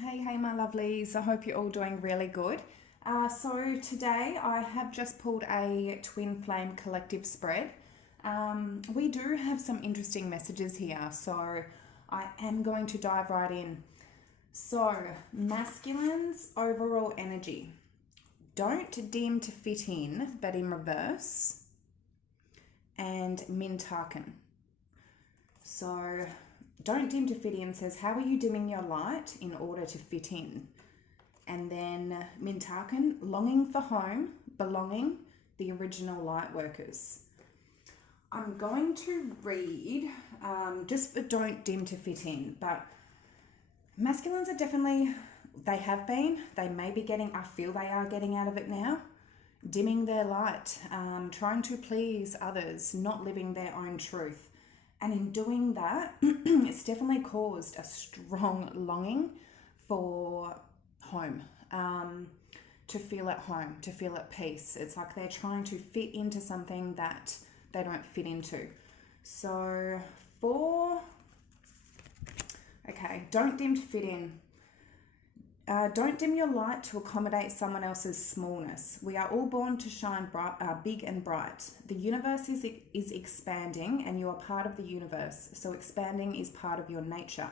Hey, my lovelies. I hope you're all doing really good. So today I have just pulled a twin flame collective spread. We do have some interesting messages here, so I am going to dive right in. So, masculine's overall energy. Don't dim to fit in, but in reverse. And Mintarkan. So, don't dim to fit in says, how are you dimming your light in order to fit in? And then Mintarkan, longing for home, belonging, the original light workers. I'm going to read just for don't dim to fit in, but masculines are definitely, they may be getting, I feel they are getting out of it now, dimming their light, trying to please others, not living their own truth. And in doing that, it's definitely caused a strong longing for home, to feel at home, to feel at peace. It's like they're trying to fit into something that they don't fit into. So don't dim to fit in. Don't dim your light to accommodate someone else's smallness. We are all born to shine bright, big and bright. The universe is expanding and you are part of the universe, so expanding is part of your nature.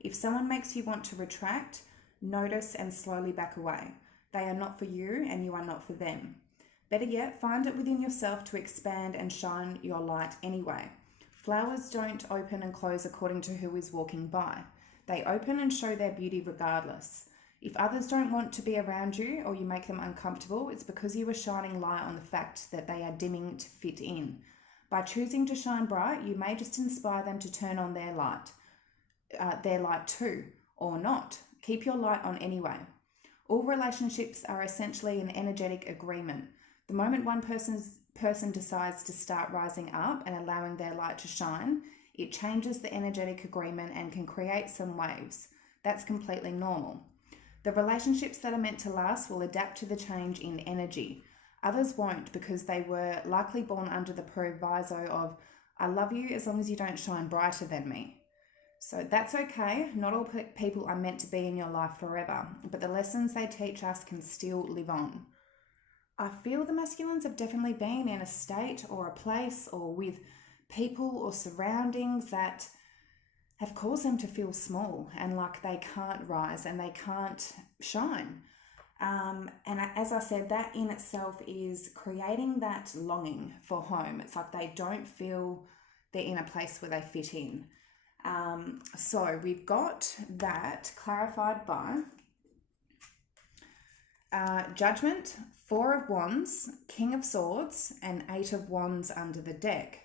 If someone makes you want to retract, notice and slowly back away. They are not for you and you are not for them. Better yet, find it within yourself to expand and shine your light anyway. Flowers don't open and close according to who is walking by. They open and show their beauty regardless. If others don't want to be around you or you make them uncomfortable, it's because you are shining light on the fact that they are dimming to fit in. By choosing to shine bright, you may just inspire them to turn on their light too, or not. Keep your light on anyway. All relationships are essentially an energetic agreement. The moment one person decides to start rising up and allowing their light to shine, it changes the energetic agreement and can create some waves. That's completely normal. The relationships that are meant to last will adapt to the change in energy. Others won't because they were likely born under the proviso of, I love you as long as you don't shine brighter than me. So that's okay. Not all people are meant to be in your life forever, but the lessons they teach us can still live on. I feel the masculines have definitely been in a state or a place or with people or surroundings that have caused them to feel small and like they can't rise and they can't shine. And as I said, that in itself is creating that longing for home. It's like they don't feel they're in a place where they fit in. So we've got that clarified by Judgment, Four of Wands, King of Swords, and Eight of Wands under the deck.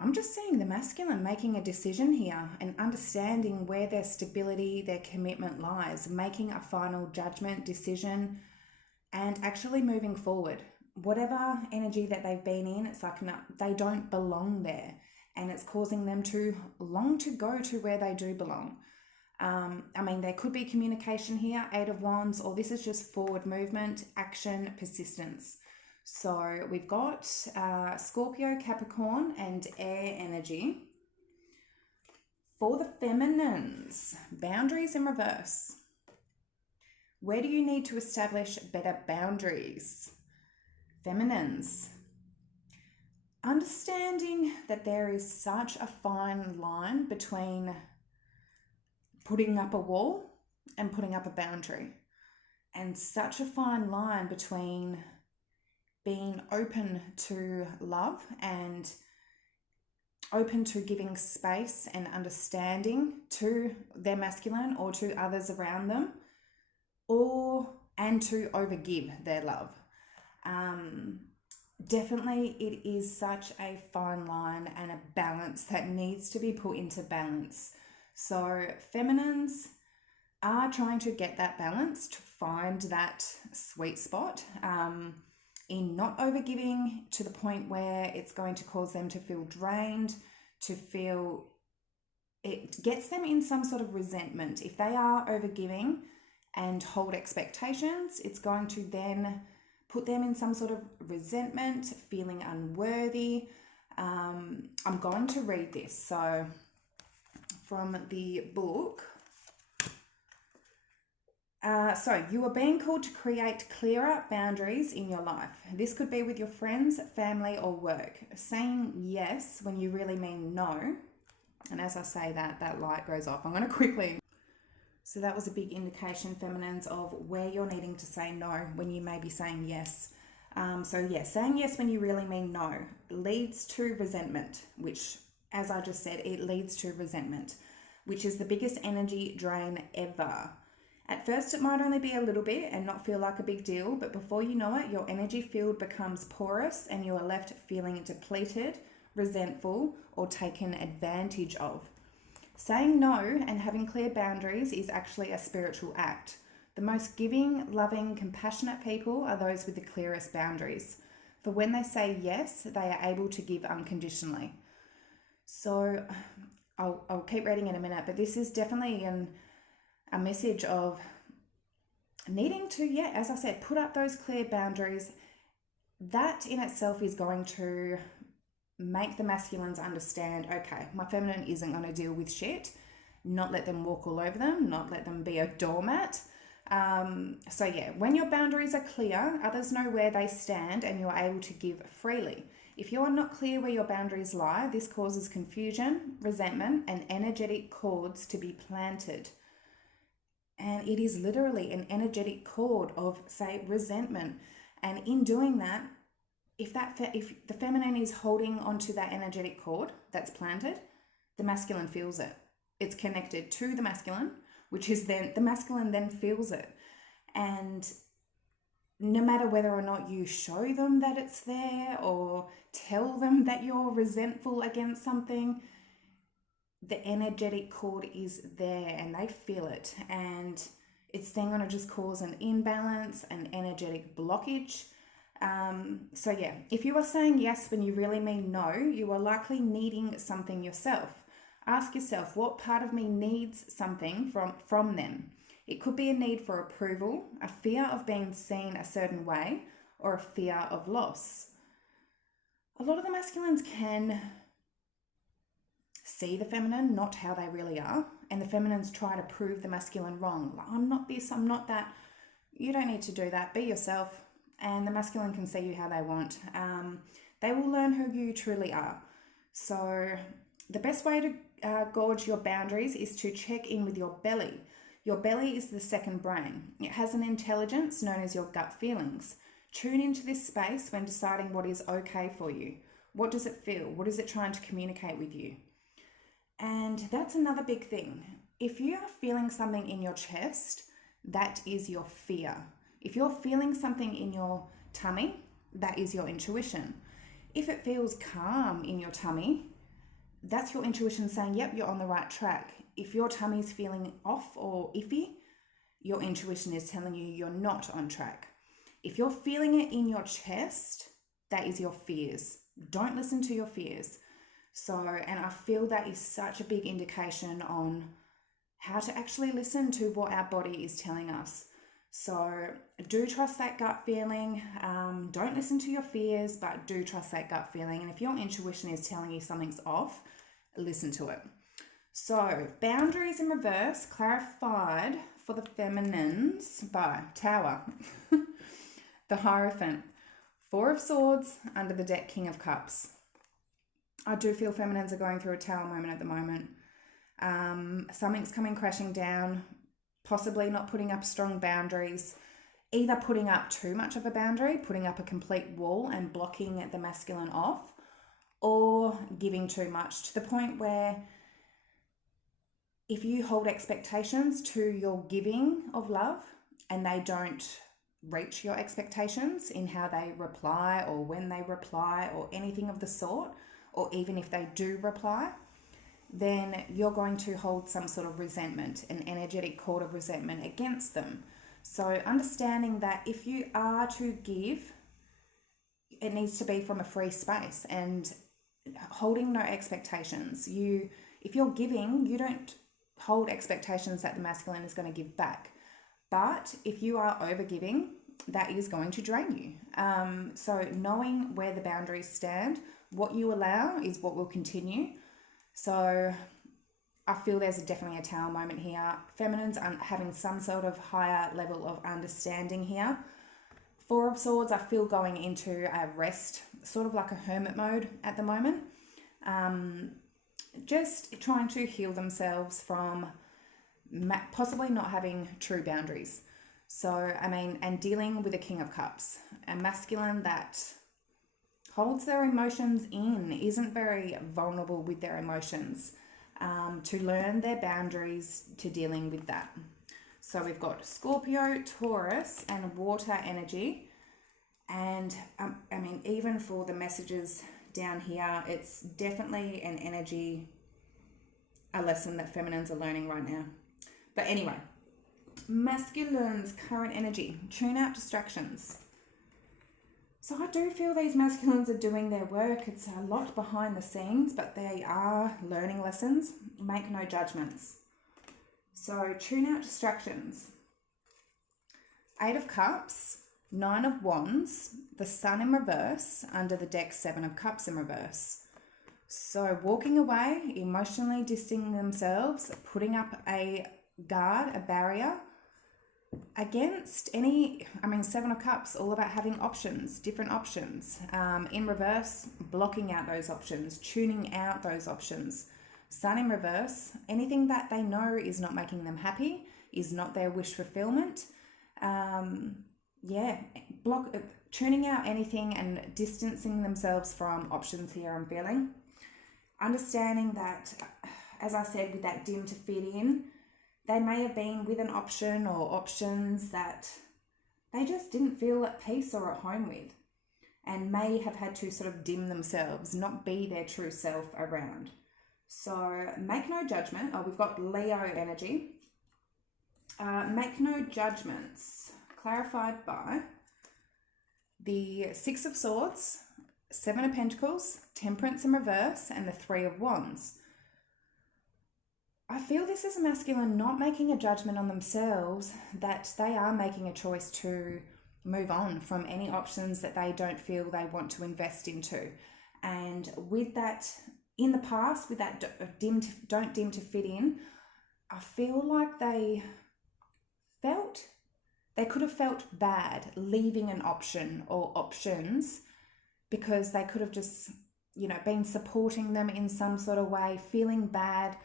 I'm just seeing the masculine making a decision here and understanding where their stability, their commitment lies, making a final judgment, decision, and actually moving forward. Whatever energy that they've been in, it's like no, they don't belong there. And it's causing them to long to go to where they do belong. There could be communication here, Eight of Wands, or this is just forward movement, action, persistence. So we've got Scorpio, Capricorn, and air energy. For the feminines, boundaries in reverse. Where do you need to establish better boundaries? Feminines, understanding that there is such a fine line between putting up a wall and putting up a boundary, and such a fine line between being open to love and open to giving space and understanding to their masculine or to others around them, and to overgive their love. Definitely it is such a fine line and a balance that needs to be put into balance. So feminines are trying to get that balance, to find that sweet spot, in not overgiving to the point where it's going to cause them to feel drained, to feel it gets them in some sort of resentment. If they are overgiving and hold expectations, it's going to then put them in some sort of resentment, feeling unworthy. I'm going to read this. So from the book, So you are being called to create clearer boundaries in your life. This could be with your friends, family, or work. Saying yes when you really mean no. And as I say that, that light goes off. I'm going to quickly... So that was a big indication, feminines, of where you're needing to say no when you may be saying yes. Saying yes when you really mean no leads to resentment, which, as I just said, it leads to resentment, which is the biggest energy drain ever. At first, it might only be a little bit and not feel like a big deal, but before you know it, your energy field becomes porous and you are left feeling depleted, resentful, or taken advantage of. Saying no and having clear boundaries is actually a spiritual act. The most giving, loving, compassionate people are those with the clearest boundaries. For when they say yes, they are able to give unconditionally. So I'll keep reading in a minute, but this is definitely a message of needing to, as I said, put up those clear boundaries. That in itself is going to make the masculines understand, okay, my feminine isn't going to deal with shit, not let them walk all over them, not let them be a doormat. When your boundaries are clear, others know where they stand and you're able to give freely. If you are not clear where your boundaries lie, this causes confusion, resentment, and energetic cords to be planted. And it is literally an energetic cord of, say, resentment. And in doing that, if the feminine is holding onto that energetic cord that's planted, the masculine feels it. It's connected to the masculine, which is then the masculine then feels it. And no matter whether or not you show them that it's there or tell them that you're resentful against something, the energetic cord is there and they feel it. And it's then going to just cause an imbalance, an energetic blockage. If you are saying yes when you really mean no, you are likely needing something yourself. Ask yourself, what part of me needs something from them? It could be a need for approval, a fear of being seen a certain way, or a fear of loss. A lot of the masculines can see the feminine, not how they really are, and the feminines try to prove the masculine wrong. Like, I'm not this, I'm not that. You don't need to do that. Be yourself. And the masculine can see you how they want. They will learn who you truly are. So the best way to gauge your boundaries is to check in with your belly. Your belly is the second brain. It has an intelligence known as your gut feelings. Tune into this space when deciding what is okay for you. What does it feel? What is it trying to communicate with you? And that's another big thing. If you are feeling something in your chest, that is your fear. If you're feeling something in your tummy, that is your intuition. If it feels calm in your tummy, that's your intuition saying, yep, you're on the right track. If your tummy's feeling off or iffy, your intuition is telling you you're not on track. If you're feeling it in your chest, that is your fears. Don't listen to your fears. And I feel that is such a big indication on how to actually listen to what our body is telling us. So do trust that gut feeling. Don't listen to your fears, but do trust that gut feeling. And if your intuition is telling you something's off, listen to it. So boundaries in reverse, clarified for the feminines by Tower, the Hierophant, Four of Swords, under the deck, King of Cups. I do feel feminines are going through a Tower moment at the moment. Something's coming crashing down, possibly not putting up strong boundaries, either putting up too much of a boundary, putting up a complete wall and blocking the masculine off, or giving too much to the point where if you hold expectations to your giving of love and they don't reach your expectations in how they reply or when they reply or anything of the sort, or even if they do reply, then you're going to hold some sort of resentment, an energetic cord of resentment against them. So understanding that if you are to give, it needs to be from a free space and holding no expectations. If you're giving, you don't hold expectations that the masculine is going to give back. But if you are overgiving, that is going to drain you. So knowing where the boundaries stand, what you allow is what will continue. So I feel there's definitely a tower moment here. Feminine's having some sort of higher level of understanding here. Four of Swords, I feel going into a rest, sort of like a hermit mode at the moment. Just trying to heal themselves from possibly not having true boundaries. So, I mean, and dealing with a King of Cups, a masculine that holds their emotions in, isn't very vulnerable with their emotions, to learn their boundaries to dealing with that. So we've got Scorpio, Taurus, and water energy. And I mean, even for the messages down here, it's definitely an energy, a lesson that feminines are learning right now. But anyway, masculines' current energy, tune out distractions. So I do feel these masculines are doing their work. It's a lot behind the scenes, but they are learning lessons. Make no judgments. So tune out distractions. 8 of Cups, 9 of Wands, the Sun in reverse, under the deck 7 of Cups in reverse. So walking away, emotionally distancing themselves, putting up a guard, a barrier against any, 7 of Cups, all about having options, different options. In reverse, blocking out those options, tuning out those options. Sun in reverse, anything that they know is not making them happy, is not their wish fulfillment. Tuning out anything and distancing themselves from options here, I'm feeling. Understanding that, as I said, with that dim to fit in, they may have been with an option or options that they just didn't feel at peace or at home with, and may have had to sort of dim themselves, not be their true self around. So make no judgment. Oh, we've got Leo energy. Make no judgments. Clarified by the 6 of Swords, 7 of Pentacles, Temperance in reverse, and the 3 of Wands. I feel this is a masculine not making a judgment on themselves, that they are making a choice to move on from any options that they don't feel they want to invest into. And with that, in the past, with that don't dim to fit in, I feel like they could have felt bad leaving an option or options, because they could have just, been supporting them in some sort of way, feeling bad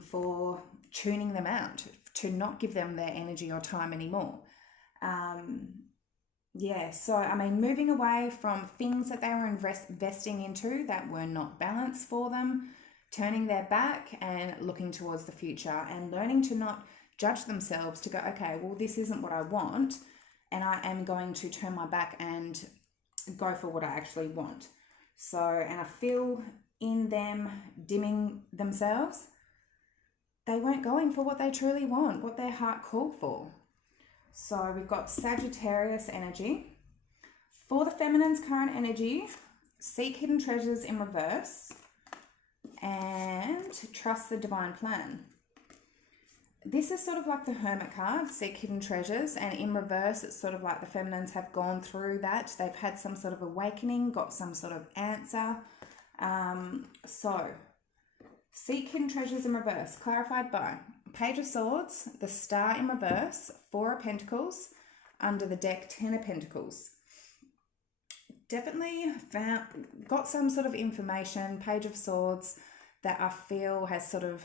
for tuning them out, to not give them their energy or time anymore. Moving away from things that they were investing into that were not balanced for them, turning their back and looking towards the future, and learning to not judge themselves, to go, okay, well, this isn't what I want, and I am going to turn my back and go for what I actually want. So, and I feel in them dimming themselves, they weren't going for what they truly want, what their heart called for. So we've got Sagittarius energy. For the feminine's current energy, seek hidden treasures in reverse and trust the divine plan. This is sort of like the Hermit card, seek hidden treasures, and in reverse, it's sort of like the feminines have gone through that. They've had some sort of awakening, got some sort of answer. So, seek hidden treasures in reverse, clarified by Page of Swords, the Star in reverse, 4 of Pentacles, under the deck 10 of Pentacles. Definitely got some sort of information, Page of Swords, that I feel has sort of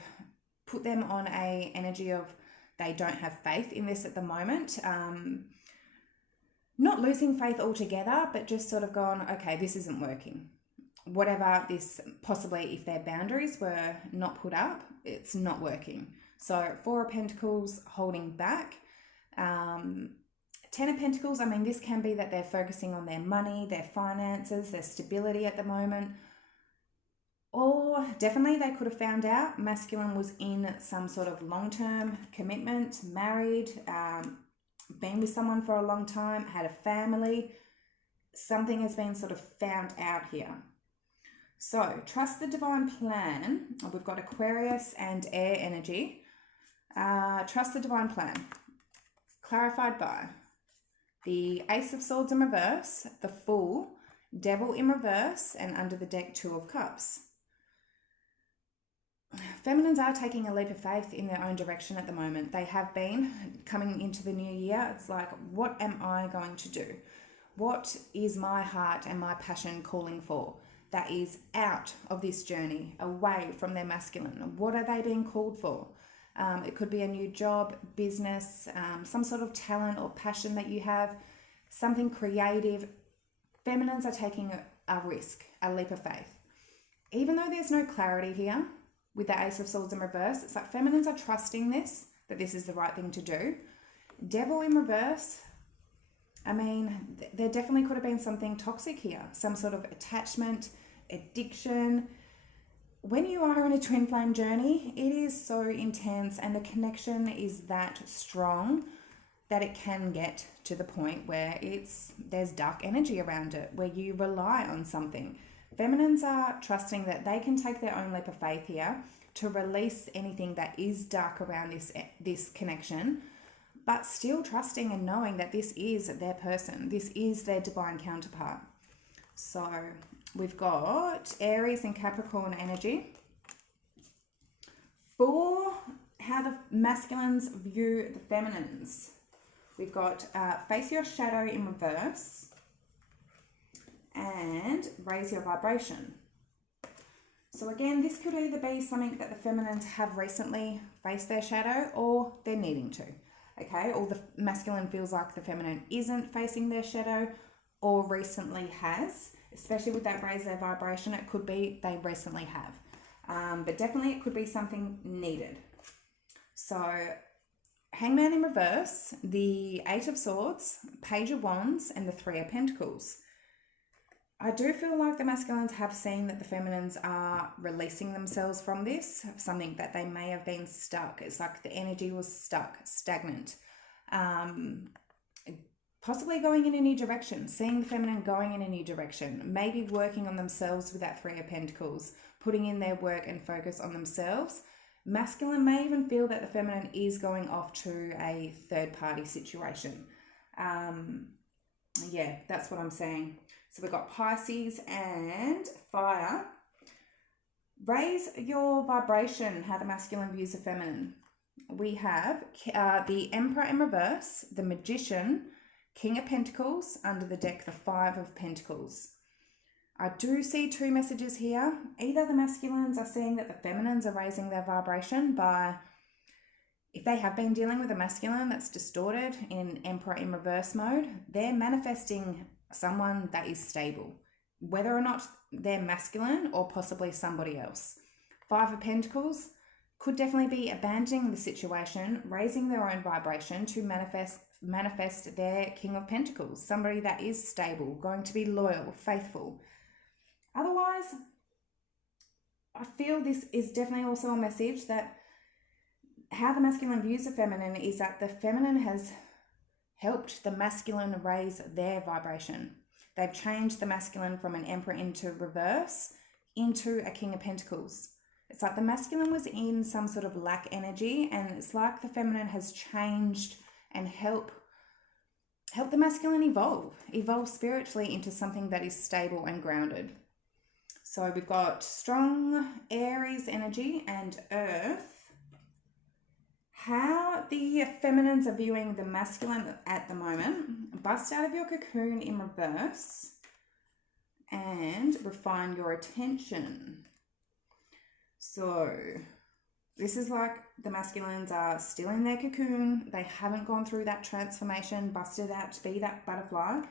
put them on a energy of they don't have faith in this at the moment. Not losing faith altogether, but just sort of gone, okay, this isn't working. Whatever this, possibly if their boundaries were not put up, it's not working. So 4 of Pentacles holding back. 10 of Pentacles, this can be that they're focusing on their money, their finances, their stability at the moment. Or definitely they could have found out masculine was in some sort of long-term commitment, married, been with someone for a long time, had a family. Something has been sort of found out here. So trust the divine plan. We've got Aquarius and air energy. Trust the divine plan. Clarified by the Ace of Swords in reverse, the Fool, Devil in reverse, and under the deck 2 of Cups. feminines are taking a leap of faith in their own direction at the moment. They have been coming into the new year. It's like, what am I going to do? What is my heart and my passion calling for? That is out of this journey, away from their masculine. What are they being called for? It could be a new job, business, some sort of talent or passion that you have, something creative. Feminines are taking a risk, a leap of faith. Even though there's no clarity here with the Ace of Swords in reverse, it's like feminines are trusting this, that this is the right thing to do. Devil in reverse, I mean, there definitely could have been something toxic here, some sort of attachment, addiction. When you are on a twin flame journey, it is so intense and the connection is that strong that it can get to the point where there's dark energy around it, where you rely on something. Feminines are trusting that they can take their own leap of faith here to release anything that is dark around this connection, but still trusting and knowing that this is their person, this is their divine counterpart. So we've got Aries and Capricorn energy for how the masculines view the feminines. We've got face your shadow in reverse and raise your vibration. So again, this could either be something that the feminines have recently faced their shadow or they're needing to. Okay, or the masculine feels like the feminine isn't facing their shadow or recently has, especially with that raise their vibration. It could be they recently have, but definitely it could be something needed. So Hangman in reverse, the Eight of Swords, Page of Wands, and the Three of Pentacles. I do feel like the masculines have seen that the feminines are releasing themselves from this, something that they may have been stuck. It's like the energy was stuck, stagnant. Possibly going in a new direction, seeing the feminine going in a new direction, maybe working on themselves with that Three of Pentacles, putting in their work and focus on themselves. Masculine may even feel that the feminine is going off to a third-party situation. Yeah, that's what I'm saying. So we've got Pisces and Fire. Raise your vibration, how the masculine views the feminine. We have the Emperor in reverse, the Magician, King of Pentacles, under the deck, the Five of Pentacles. I do see two messages here. Either the masculines are seeing that the feminines are raising their vibration by, if they have been dealing with a masculine that's distorted in Emperor in reverse mode, they're manifesting someone that is stable, whether or not they're masculine or possibly somebody else. Five of Pentacles could definitely be abandoning the situation, raising their own vibration to manifest their King of Pentacles, somebody that is stable, going to be loyal, faithful. Otherwise, I feel this is definitely also a message that how the masculine views the feminine is that the feminine has helped the masculine raise their vibration. They've changed the masculine from an Emperor into reverse into a King of Pentacles. It's like the masculine was in some sort of lack energy, and it's like the feminine has changed and help the masculine evolve spiritually into something that is stable and grounded. So we've got strong Aries energy and Earth. How the feminines are viewing the masculine at the moment. Bust out of your cocoon in reverse and refine your attention. So this is like the masculines are still in their cocoon. They haven't gone through that transformation, busted out to be that butterfly.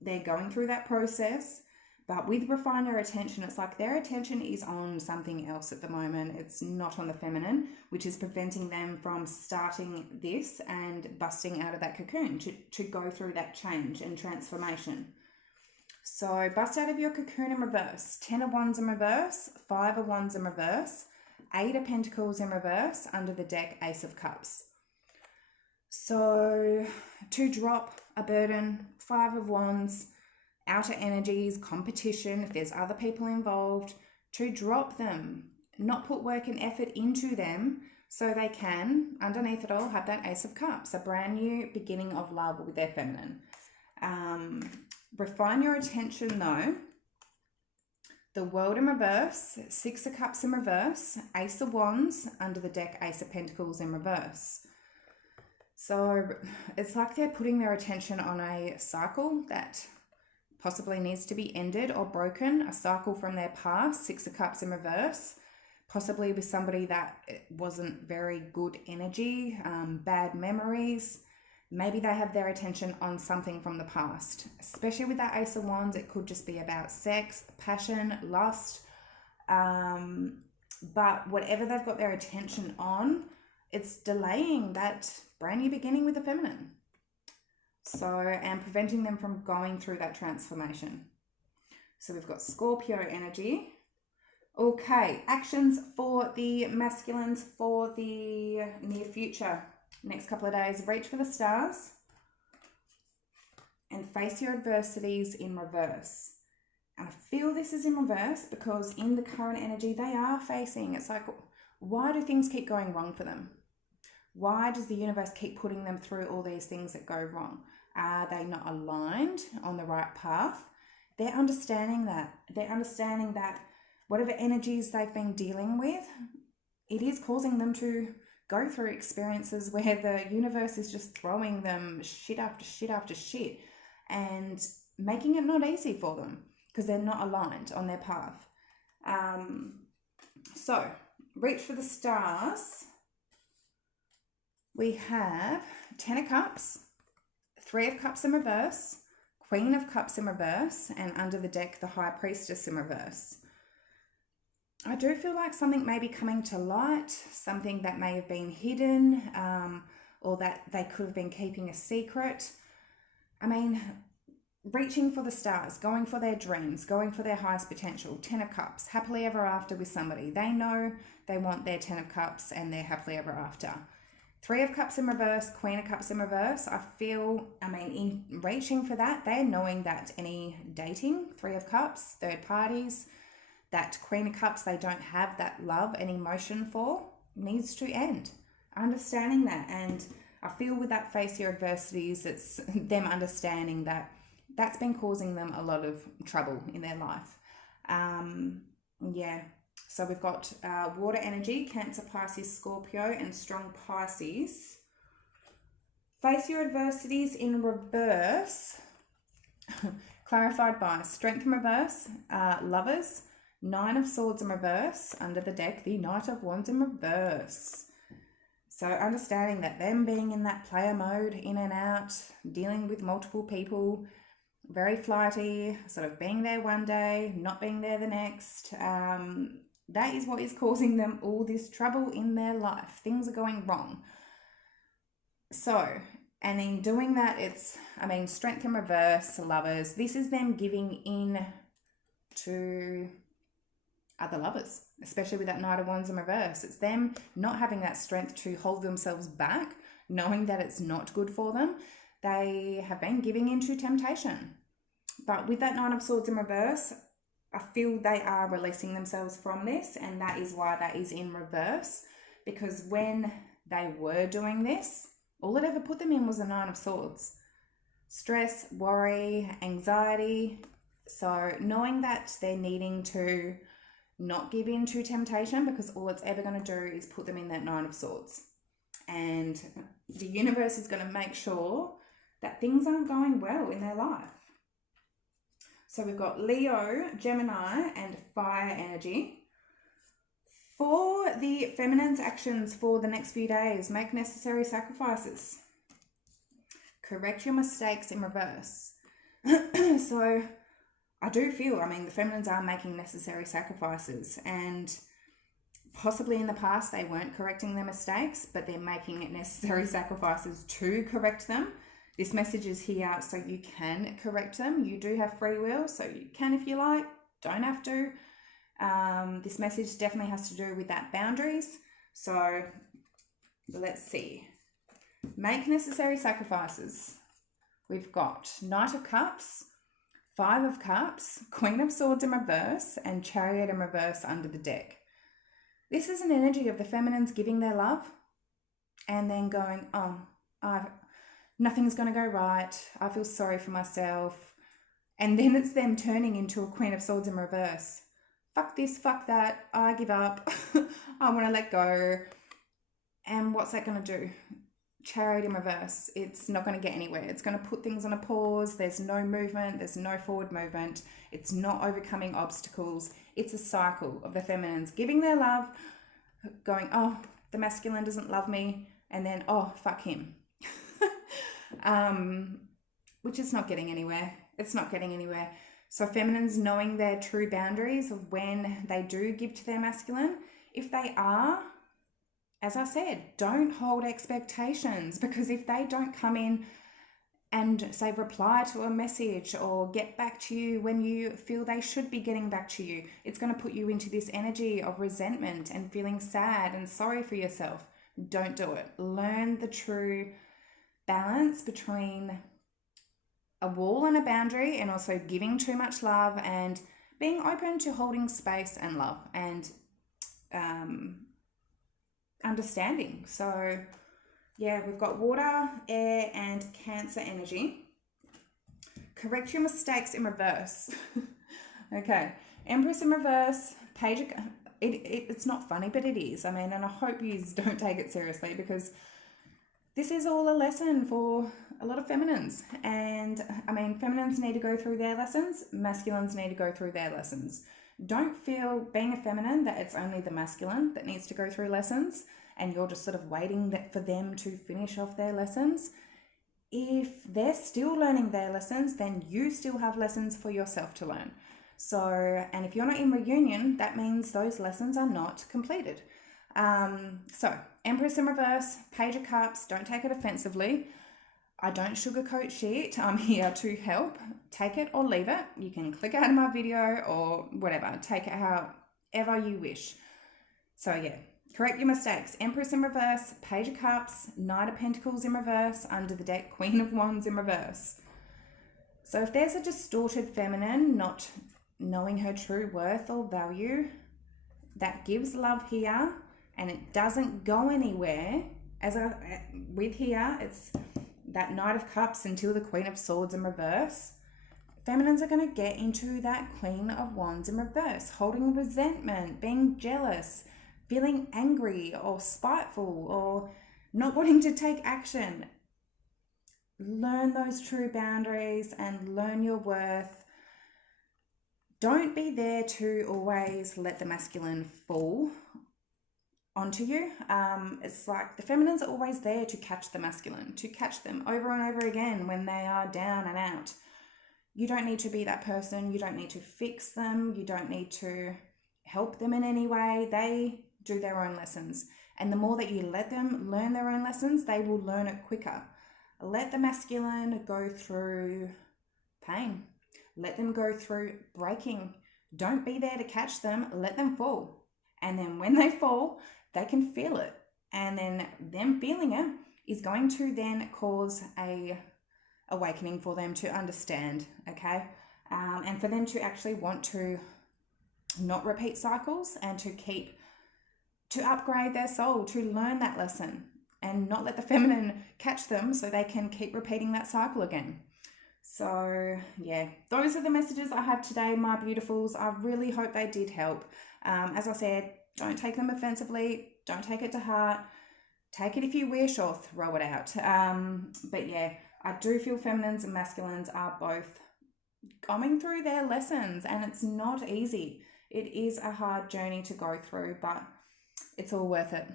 They're going through that process. But with refine your attention, it's like their attention is on something else at the moment. It's not on the feminine, which is preventing them from starting this and busting out of that cocoon to go through that change and transformation. So bust out of your cocoon in reverse. 10 of Wands in reverse, 5 of Wands in reverse, 8 of Pentacles in reverse, under the deck, Ace of Cups. So to drop a burden, 5 of Wands, outer energies, competition, if there's other people involved, to drop them, not put work and effort into them so they can, underneath it all, have that Ace of Cups, a brand new beginning of love with their feminine. Refine your attention though. the World in reverse, Six of Cups in reverse, Ace of Wands, under the deck, Ace of Pentacles in reverse. So it's like they're putting their attention on a cycle that possibly needs to be ended or broken, a cycle from their past, Six of Cups in reverse, possibly with somebody that wasn't very good energy, bad memories. Maybe they have their attention on something from the past, especially with that Ace of Wands. It could just be about sex, passion, lust, but whatever they've got their attention on, it's delaying that brand new beginning with the feminine. So, and preventing them from going through that transformation. So we've got Scorpio energy. Okay, actions for the masculines for the near future. Next couple of days, reach for the stars and face your adversities in reverse. And I feel this is in reverse because in the current energy they are facing, it's like, why do things keep going wrong for them? Why does the universe keep putting them through all these things that go wrong? Are they not aligned on the right path? They're understanding that. They're understanding that whatever energies they've been dealing with, it is causing them to go through experiences where the universe is just throwing them shit after shit after shit and making it not easy for them because they're not aligned on their path. So, reach for the stars. We have 10 of Cups, 3 of Cups in reverse, Queen of Cups in reverse, and under the deck, the High Priestess in reverse. I do feel like something may be coming to light, something that may have been hidden, or that they could have been keeping a secret. I mean, reaching for the stars, going for their dreams, going for their highest potential. 10 of Cups, happily ever after with somebody. They know they want their 10 of Cups and they're happily ever after. 3 of Cups in reverse, Queen of Cups in reverse. I feel, in reaching for that, they're knowing that any dating, 3 of Cups, third parties, that Queen of Cups they don't have that love and emotion for, needs to end. Understanding that. And I feel with that face your adversities, it's them understanding that that's been causing them a lot of trouble in their life. So we've got water energy, Cancer, Pisces, Scorpio, and strong Pisces. Face your adversities in reverse. Clarified by Strength in reverse, Lovers, 9 of Swords in reverse, under the deck, the Knight of Wands in reverse. So understanding that them being in that player mode, in and out, dealing with multiple people, very flighty, sort of being there one day, not being there the next, that is what is causing them all this trouble in their life. Things are going wrong. So, and in doing that, it's, Strength in reverse, Lovers. This is them giving in to other lovers, especially with that Knight of Wands in reverse. It's them not having that strength to hold themselves back, knowing that it's not good for them. They have been giving into temptation. But with that 9 of Swords in reverse, I feel they are releasing themselves from this, and that is why that is in reverse, because when they were doing this, all it ever put them in was the 9 of Swords. Stress, worry, anxiety. So knowing that they're needing to not give in to temptation, because all it's ever going to do is put them in that 9 of Swords. And the universe is going to make sure that things aren't going well in their life. So we've got Leo, Gemini, and fire energy. For the feminine's actions for the next few days, make necessary sacrifices. Correct your mistakes in reverse. So I do feel, the feminines are making necessary sacrifices, and possibly in the past they weren't correcting their mistakes, but they're making necessary sacrifices to correct them. This message is here so you can correct them. You do have free will, so you can if you like, don't have to. This message definitely has to do with that boundaries. So let's see. Make necessary sacrifices. We've got Knight of Cups, 5 of Cups, Queen of Swords in reverse, and Chariot in reverse under the deck. This is an energy of the feminines giving their love and then going, nothing's going to go right. I feel sorry for myself. And then it's them turning into a Queen of Swords in reverse. fuck this, fuck that, I give up, I want to let go. And what's that going to do? Chariot in reverse. It's not going to get anywhere. It's going to put things on a pause. There's no movement. There's no forward movement. It's not overcoming obstacles. It's a cycle of the feminines giving their love, going, oh, the masculine doesn't love me, and then, oh, fuck him. Which is not getting anywhere. It's not getting anywhere. So feminines knowing their true boundaries of when they do give to their masculine, if they are, as I said, don't hold expectations, because if they don't come in and say reply to a message or get back to you when you feel they should be getting back to you, it's going to put you into this energy of resentment and feeling sad and sorry for yourself. Don't do it. Learn the true balance between a wall and a boundary, and also giving too much love and being open to holding space and love and understanding. So yeah, we've got water, air, and Cancer energy. Correct your mistakes in reverse. Okay, Empress in reverse, Page of... It's not funny, but it is. I mean, and I hope you don't take it seriously, because this is all a lesson for a lot of feminines. And I mean, feminines need to go through their lessons. Masculines need to go through their lessons. Don't feel, being a feminine, that it's only the masculine that needs to go through lessons and you're just sort of waiting for them to finish off their lessons. If they're still learning their lessons, then you still have lessons for yourself to learn. So, and if you're not in reunion, that means those lessons are not completed. So, Empress in reverse, Page of Cups, don't take it offensively. I don't sugarcoat shit. I'm here to help. Take it or leave it. You can click out of my video or whatever. Take it however you wish. So yeah, correct your mistakes. Empress in reverse, Page of Cups, Knight of Pentacles in reverse, under the deck, Queen of Wands in reverse. So if there's a distorted feminine not knowing her true worth or value, that gives love here and it doesn't go anywhere, with here, it's that Knight of Cups until the Queen of Swords in reverse. Feminines are going to get into that Queen of Wands in reverse, holding resentment, being jealous, feeling angry or spiteful or not wanting to take action. Learn those true boundaries and learn your worth. Don't be there to always let the masculine fall onto you. It's like the feminines are always there to catch the masculine, to catch them over and over again when they are down and out. You don't need to be that person. You don't need to fix them. You don't need to help them in any way. They do their own lessons. And the more that you let them learn their own lessons, they will learn it quicker. Let the masculine go through pain. Let them go through breaking. Don't be there to catch them. Let them fall. And then when they fall, they can feel it. And then them feeling it is going to then cause a awakening for them to understand, okay? And for them to actually want to not repeat cycles and to upgrade their soul, to learn that lesson and not let the feminine catch them so they can keep repeating that cycle again. So yeah, those are the messages I have today, my beautifuls. I really hope they did help. As I said, don't take them offensively. Don't take it to heart. Take it if you wish or throw it out. But yeah, I do feel feminines and masculines are both going through their lessons and it's not easy. It is a hard journey to go through, but it's all worth it.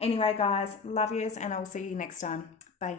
Anyway, guys, love yous and I'll see you next time. Bye.